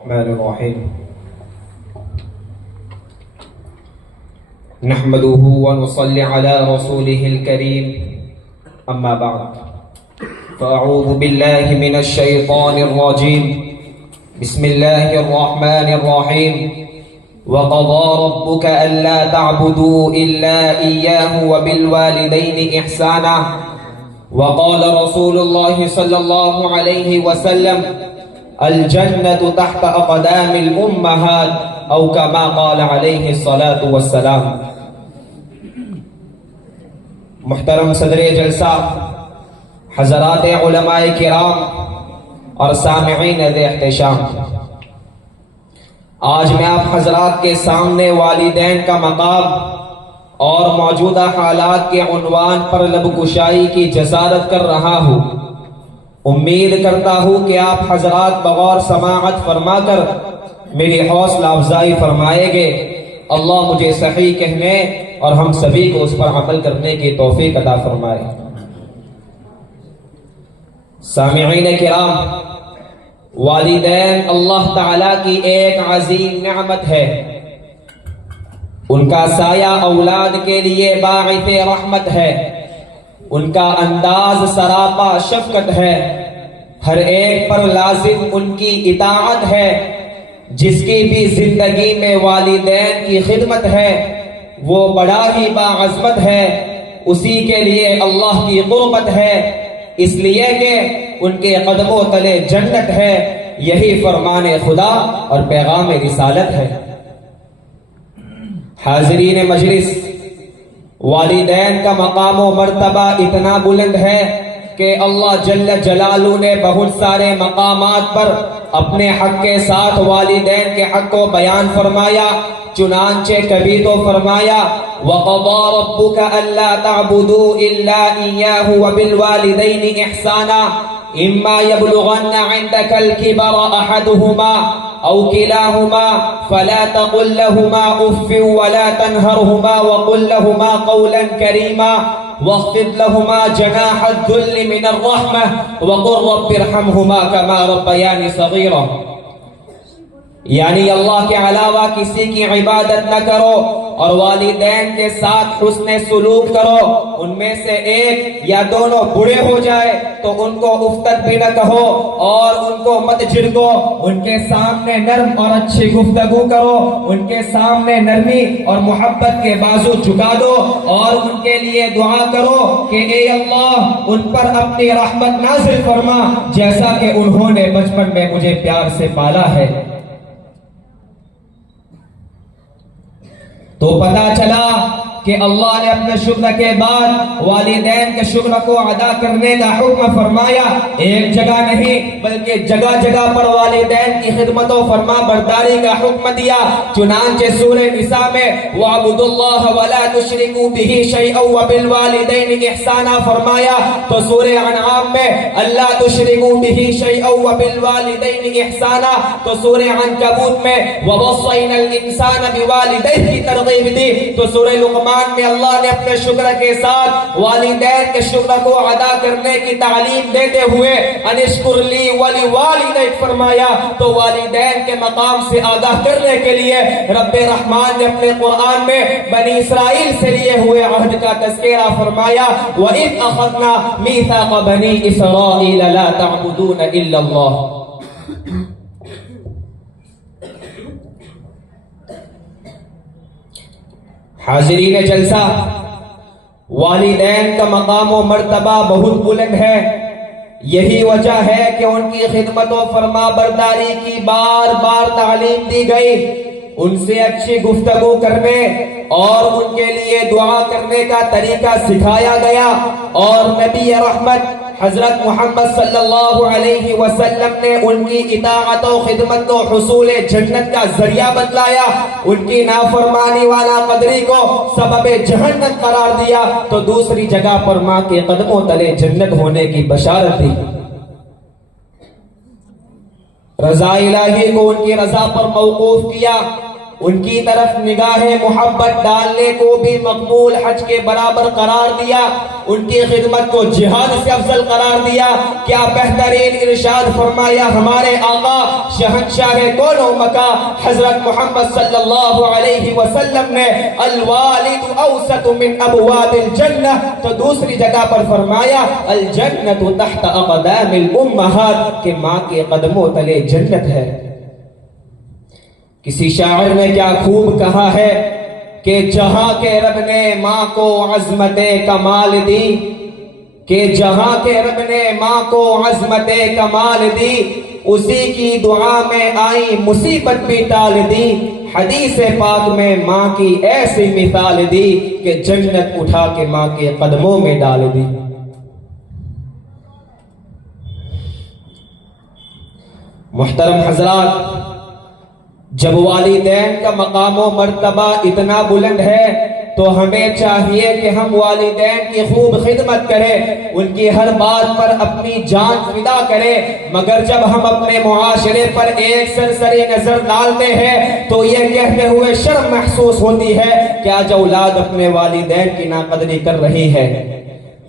الرحمن الرحيم نحمده ونصلي على رسوله الكريم أما بعد فأعوذ بالله من الشيطان الرجيم بسم الله الرحمن الرحيم وقضى ربك ألا تعبدوا إلا إياه وبالوالدين إحسانا وقال رسول الله صلى الله عليه وسلم الجنة تحت أقدام الأمهات أو كما قال عليه الصلاة والسلام۔ محترم صدر جلسہ، حضرات علماء کرام اور سامعین ذی احتشام، آج میں آپ حضرات کے سامنے والدین کا مقام اور موجودہ حالات کے عنوان پر لب کشائی کی جسارت کر رہا ہوں۔ امید کرتا ہوں کہ آپ حضرات بغور سماعت فرما کر میری حوصلہ افزائی فرمائیں گے۔ اللہ مجھے صحیح کہنے اور ہم سبھی کو اس پر عمل کرنے کی توفیق عطا فرمائے۔ سامعین کرام، والدین اللہ تعالیٰ کی ایک عظیم نعمت ہے۔ ان کا سایہ اولاد کے لیے باعث رحمت ہے، ان کا انداز سراپا شفقت ہے، ہر ایک پر لازم ان کی اطاعت ہے۔ جس کی بھی زندگی میں والدین کی خدمت ہے وہ بڑا ہی باعظمت ہے، اسی کے لیے اللہ کی قربت ہے، اس لیے کہ ان کے قدموں تلے جنت ہے۔ یہی فرمان خدا اور پیغام رسالت ہے۔ حاضرین مجلس، والدین کا مقام و مرتبہ اتنا بلند ہے کہ اللہ جل جلالہ نے بہت سارے مقامات پر اپنے حق کے ساتھ والدین کے حق کو بیان فرمایا۔ چنانچہ کبھی تو فرمایا وَقَضَى رَبُّكَ أَلَّا تَعْبُدُوا إِلَّا إِيَّاهُ وَبِالْوَالِدَيْنِ إِحْسَانًا إِمَّا يَبْلُغَنَّ عِندَكَ الْكِبَرَ أَحَدُهُمَا أَوْ كِلَاهُمَا فَلَا تَقُل لَّهُمَا أُفٍّ وَلَا تَنْهَرْهُمَا وَقُل لَّهُمَا قَوْلًا كَرِيمًا واخفض لهما جناح الذل من الرحمة وقل رب ارحمهما كما ربياني صغيرا۔ یعنی اللہ کے علاوہ کسی کی عبادت نہ کرو اور والدین کے ساتھ حسن سلوک کرو۔ ان میں سے ایک یا دونوں بوڑھے ہو جائے تو ان کو اف تک بھی نہ کہو اور ان کو مت جھڑکو، ان کے سامنے نرم اور اچھی گفتگو کرو، ان کے سامنے نرمی اور محبت کے بازو جھکا دو اور ان کے لیے دعا کرو کہ اے اللہ ان پر اپنی رحمت نازل فرما جیسا کہ انہوں نے بچپن میں مجھے پیار سے پالا ہے۔ تو پتہ چلا کہ اللہ نے اپنے شکر کے بعد والدین کے شکر کو ادا کرنے کا حکم فرمایا۔ ایک جگہ نہیں بلکہ جگہ جگہ پر والدین کی خدمت و فرما برداری کا حکم دیا۔ چنانچہ سورہ نساء میں وَاعْبُدُوا اللَّهَ وَلَا تُشْرِكُوا بِهِ شَيْئًا وَبِالْوَالِدَيْنِ إِحْسَانًا فرمایا۔ تو سورہ انعام میں أَلَّا تُشْرِكُوا بِهِ شَيْئًا وَبِالْوَالِدَيْنِ إِحْسَانًا، تو سورہ عنکبوت میں وَوَصَّيْنَا الْإِنسَانَ بِوَالِدَيْهِ کی ترغیب دی۔ تو سورہ لقمان میں اللہ نے اپنے شکر کے ساتھ والدین کے شکر کو ادا کرنے کی تعلیم دیتے ہوئے انشکر لی ولوالدیک فرمایا۔ تو والدین کے مقام سے آگاہ کرنے کے لیے رب رحمان نے اپنے قرآن میں بنی اسرائیل سے لیے ہوئے عہد کا تذکرہ فرمایا وَإِذْ أَخَذْنَا مِيثَاقَ بَنِي إِسْرَائِيلَ لَا تَعْبُدُونَ إِلَّا اللَّهَ۔ حاضرین جلسہ، والدین کا مقام و مرتبہ بہت بلند ہے۔ یہی وجہ ہے کہ ان کی خدمت و فرما برداری کی بار بار تعلیم دی گئی، ان سے اچھی گفتگو کرنے اور ان کے لیے دعا کرنے کا طریقہ سکھایا گیا، اور نبی رحمت حضرت محمد صلی اللہ علیہ وسلم نے ان کی اطاعت و خدمت کو حصول جنت کا ذریعہ بتلایا، ان کی نافرمانی والا قدری کو سبب جہنم قرار دیا، تو دوسری جگہ پر ماں کے قدموں تلے جنت ہونے کی بشارت دی۔ رضا الہی کو ان کی رضا پر موقوف کیا، ان کی طرف نگاہ محبت ڈالنے کو بھی مقبول حج کے برابر قرار دیا، ان کی خدمت کو جہاد سے افضل قرار دیا۔ کیا بہترین ارشاد فرمایا ہمارے آقا شہنشاہ کون و مکان حضرت محمد صلی اللہ علیہ وسلم نے، الوالد اوسط من ابواب الجنہ، تو دوسری جگہ پر فرمایا الجنت تحت اقدام الامہات، کہ ماں کے قدموں تلے جنت ہے۔ کسی شاعر نے کیا خوب کہا ہے کہ جہاں کے رب نے ماں کو عظمت کمال دی، کہ جہاں کے رب نے ماں کو عظمت کمال دی، اسی کی دعا میں آئی مصیبت بھی ٹال دی، حدیث پاک میں ماں کی ایسی مثال دی کہ جنت اٹھا کے ماں کے قدموں میں ڈال دی۔ محترم حضرات، جب والدین کا مقام و مرتبہ اتنا بلند ہے تو ہمیں چاہیے کہ ہم والدین کی خوب خدمت کریں، ان کی ہر بات پر اپنی جان فدا کریں، مگر جب ہم اپنے معاشرے پر ایک سرسری نظر ڈالتے ہیں تو یہ کہتے ہوئے شرم محسوس ہوتی ہے کہ آج اولاد اپنے والدین کی ناقدری کر رہی ہے۔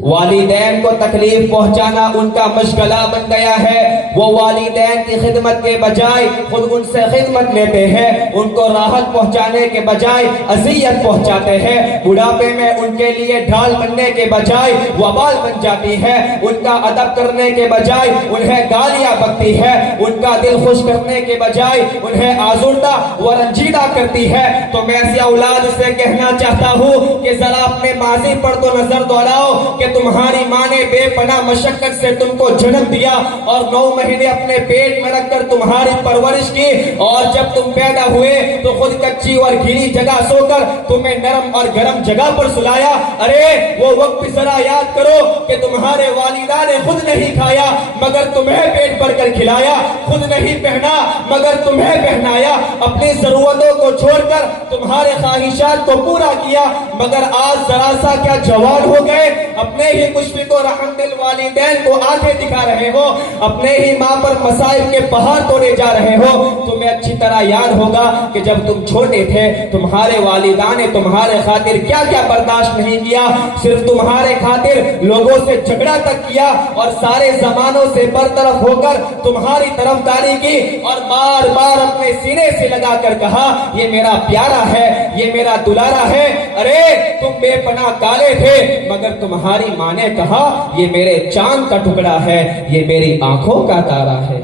والدین کو تکلیف پہنچانا ان کا مشغلہ بن گیا ہے، وہ والدین کی خدمت کے بجائے خود ان سے خدمت لیتے ہیں، ان کو راحت پہنچانے کے بجائے اذیت پہنچاتے ہیں، بڑھاپے میں ان کے لیے ڈھال بننے کے بجائے وبال بن جاتی ہے، ان کا ادب کرنے کے بجائے انہیں گالیاں بکتی ہے، ان کا دل خوش کرنے کے بجائے انہیں آزردہ و رنجیدہ کرتی ہے۔ تو میں ایسی اولاد سے کہنا چاہتا ہوں کہ ذرا اپنے ماضی پر تو نظر دوڑاؤ کہ تمہاری ماں نے بے پناہ مشقت سے تم کو جنم دیا اور 9 مہینے اپنے پیٹ میں رکھ کر تمہاری پرورش کی، اور جب تم پیدا ہوئے تو خود کچی اور گھلی جگہ سو کر تمہیں نرم اور گرم جگہ پر سلایا۔ ارے وہ وقت بھی ذرا یاد کرو کہ تمہارے والدہ نے خود نہیں کھایا مگر تمہیں پیٹ بھر کر کھلایا، خود نہیں پہنا مگر تمہیں پہنایا، اپنی ضرورتوں کو چھوڑ کر تمہارے خواہشات کو پورا کیا، مگر آج ذرا سا کیا جوان ہو گئے، اپنے ہی مشفق و رحم دل والدین کو آنکھیں دکھا رہے ہو، اپنے ہی ماں پر مصائب کے پہاڑ توڑے جا رہے ہو۔ تمہیں اچھی طرح یاد ہوگا کہ جب تم چھوٹے تھے تمہارے والدان نے تمہارے خاطر کیا کیا برداشت نہیں کیا، صرف تمہارے خاطر لوگوں سے جھگڑا تک کیا اور سارے زمانوں سے برطرف ہو کر تمہاری طرفداری کی، اور بار بار اپنے سینے سے لگا کر کہا یہ میرا پیارا ہے، یہ میرا دلارا ہے۔ ارے تم بے پناہ کالے تھے مگر تمہاری ماں نے کہا یہ میرے چاند کا ٹکڑا ہے، یہ میری آنکھوں کا تارا ہے۔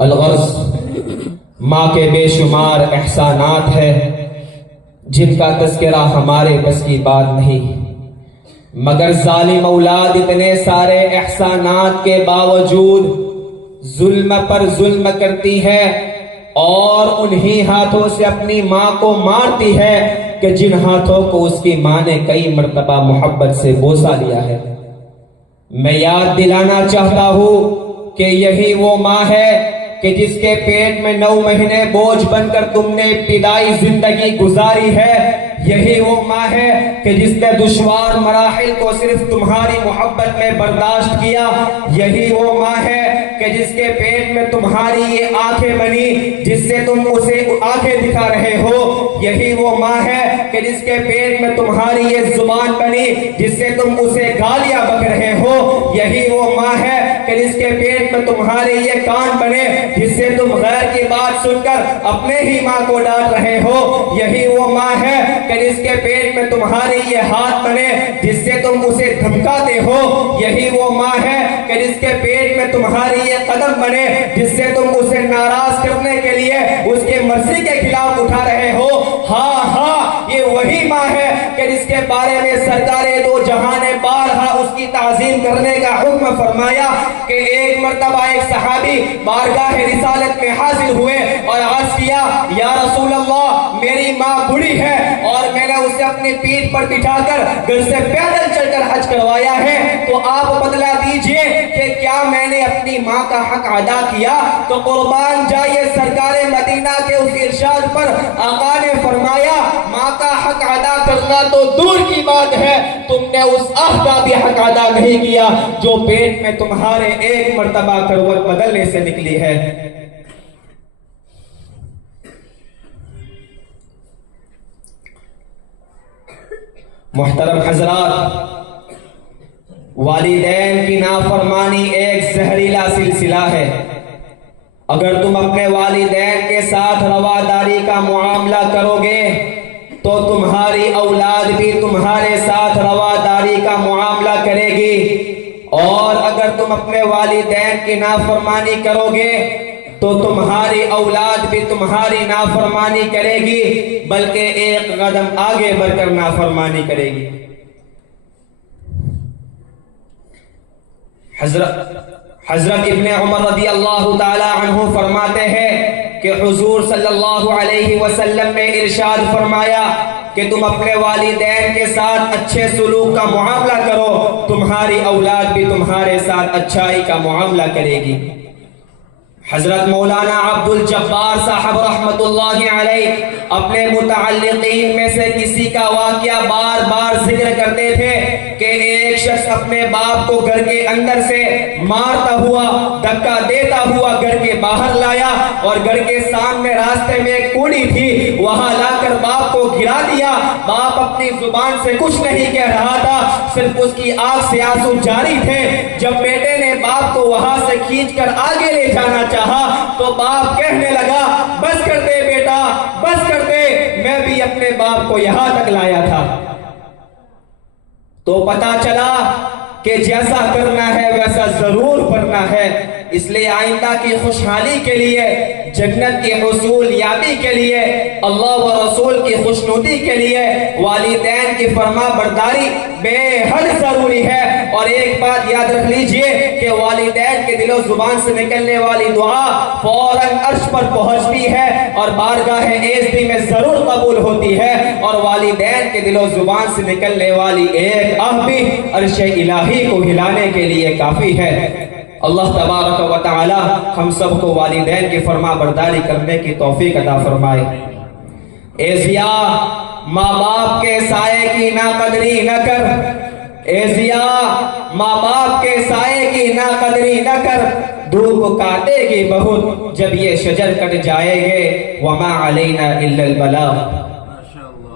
الغرض ماں کے بے شمار احسانات ہیں جن کا تذکرہ ہمارے بس کی بات نہیں، مگر ظالم اولاد اتنے سارے احسانات کے باوجود ظلم پر ظلم کرتی ہے اور انہی ہاتھوں سے اپنی ماں کو مارتی ہے کہ جن ہاتھوں کو اس کی ماں نے کئی مرتبہ محبت سے بوسہ لیا ہے۔ میں یاد دلانا چاہتا ہوں کہ یہی وہ ماں ہے کہ جس کے پیٹ میں 9 مہینے بوجھ بن کر تم نے ابتدائی زندگی گزاری ہے، یہی وہ ماں ہے کہ جس نے دشوار مراحل کو صرف تمہاری محبت میں برداشت کیا، یہی وہ ماں ہے کہ جس کے پیٹ میں تمہاری یہ آنکھیں بنی جس سے تم اسے آنکھیں دکھا رہے ہو، یہی وہ ماں ہے کہ جس کے پیٹ میں تمہاری یہ زبان بنی جس سے تم اسے گالیاں بک رہے ہو، یہی وہ ماں ہے کہ جس کے پیٹ میں تمہارے یہ کان بنے جس سے تم غیر کی بات سن کر اپنے ہی ماں کو ڈانٹ رہے ہو، یہی وہ ماں ہے کہ جس کے پیٹ میں تمہارے یہ ہاتھ بنے جس سے تم اسے دھمکاتے ہو، یہی وہ ماں ہے کہ جس کے پیٹ میں تمہاری یہ قدم بنے جس سے تم اسے ناراض کرنے کے لیے اس کی مرضی کے خلاف اٹھا رہے ہو۔ ہاں ہاں، یہ وہی ماں ہے کہ جس کے بارے میں سرکار دو جہاں نے بارہا اس کی تعظیم کرنے کا حکم فرمایا کہ ایک مرتبہ ایک صحابی بارگاہ رسالت میں حاضر ہوئے اور عرض کیا یا رسول اللہ میری ماں بوڑھی ہے اور میں نے اسے اپنی پیٹھ پر بٹھا کر گھر سے پیدل چل کر حج کروایا ہے، تو آپ بدلا دیجئے کہ کیا میں نے اپنی ماں کا حق ادا کیا تو قربان جائیے سرکار مدینہ کے اس ارشاد پر آقا نے فرمایا ماں کا حق ادا کرنا تو دور کی بات ہے، تم نے اس آہ کا بھی حق ادا نہیں کیا جو پیٹ میں تمہارے ایک مرتبہ کروٹ بدلنے سے نکلی ہے۔ محترم حضرات، والدین کی نافرمانی ایک زہریلا سلسلہ ہے۔ اگر تم اپنے والدین کے ساتھ رواداری کا معاملہ کرو گے تو تمہاری اولاد بھی تمہارے ساتھ رواداری کا معاملہ کرے گی، اور اگر تم اپنے والدین کی نافرمانی کرو گے تو تمہاری اولاد بھی تمہاری نافرمانی کرے گی، بلکہ ایک قدم آگے بڑھ کر نافرمانی کرے گی۔ حضرت ابن عمر رضی اللہ تعالی عنہ فرماتے ہیں کہ حضور صلی اللہ علیہ وسلم نے ارشاد فرمایا کہ تم اپنے والدین کے ساتھ اچھے سلوک کا معاملہ کرو، تمہاری اولاد بھی تمہارے ساتھ اچھائی کا معاملہ کرے گی۔ حضرت مولانا عبد الجبار صاحب رحمت اللہ علیہ اپنے متعلقین میں سے کسی کا واقعہ بار بار ذکر کرتے تھے کہ ایک شخص اپنے باپ کو گھر کے اندر سے مارتا ہوا، دھکا دیتا ہوا گھر کے باہر لایا، اور گھر کے سامنے راستے میں ایک کوڑی تھی، وہاں لا کر باپ کو گرا دیا۔ باپ اپنی زبان سے کچھ نہیں کہہ رہا تھا، صرف اس کی آنکھ سے آنسو جاری تھے۔ جب بیٹے نے باپ کو وہاں سے کھینچ کر آگے لے جانا چاہا تو باپ کہنے لگا بس کر دے بیٹا، بس کر دے، میں بھی اپنے باپ کو یہاں تک لایا تھا۔ تو پتا چلا کہ جیسا کرنا ہے ویسا ضرور کرنا ہے، اس لیے آئندہ کی خوشحالی کے لیے، جنت کی حصول یابی کے لیے، اللہ و رسول کی خوشنودی کے لیے والدین کی فرما برداری بے حد ضروری ہے۔ اور ایک بات یاد رکھ لیجئے کہ والدین کے دل و زبان سے نکلنے والی دعا فوراً عرش پر پہنچتی ہے اور بارگاہ اعزتی میں ضرور قبول ہوتی ہے، اور والدین کے دل و زبان سے نکلنے والی ایک آہ بھی عرش الہی کو ہلانے کے لیے کافی ہے۔ اللہ تبارک و تعالی ہم سب کو والدین کی فرما برداری کرنے کی توفیق عطا فرمائے۔ اے ضیا، ماں باپ کے سائے کی ناقدری نہ کر، اے ضیا، ماں باپ کے سائے کی ناقدری نہ کر، دھوپ کاٹے گی بہت جب یہ شجر کٹ جائے گے، وما علینا الا البلاغ۔